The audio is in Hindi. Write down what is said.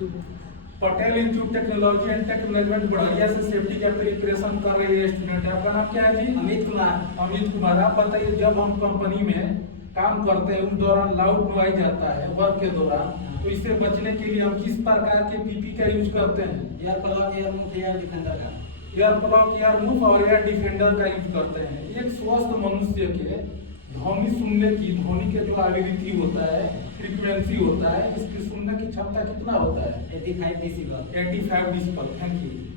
Patel institute technology and tech management बढ़िया से सेफ्टी का प्रिपरेशन कर रही है स्टूडेंट है। आपका नाम क्या है जी? अमित कुमार। आप बताइए, जब हम कंपनी में काम करते हैं उस दौरान लाउड नॉइज जाता है वर्क के दौरान, तो इससे बचने के लिए हम किस प्रकार के पीपी का यूज करते हैं? Air plug, air move, air defender का। एयर प्लग, एयर मूव और एयर डिफेंडर का यूज करते हैं। एक स्वस्थ मनुष्य के ध्वनि सुनने की, ध्वनि के जो आवृत्ति होता है, फ्रीक्वेंसी होता है, इसकी सुनने की क्षमता कितना होता है? 85 डेसिबल। 85 डेसिबल। Thank you.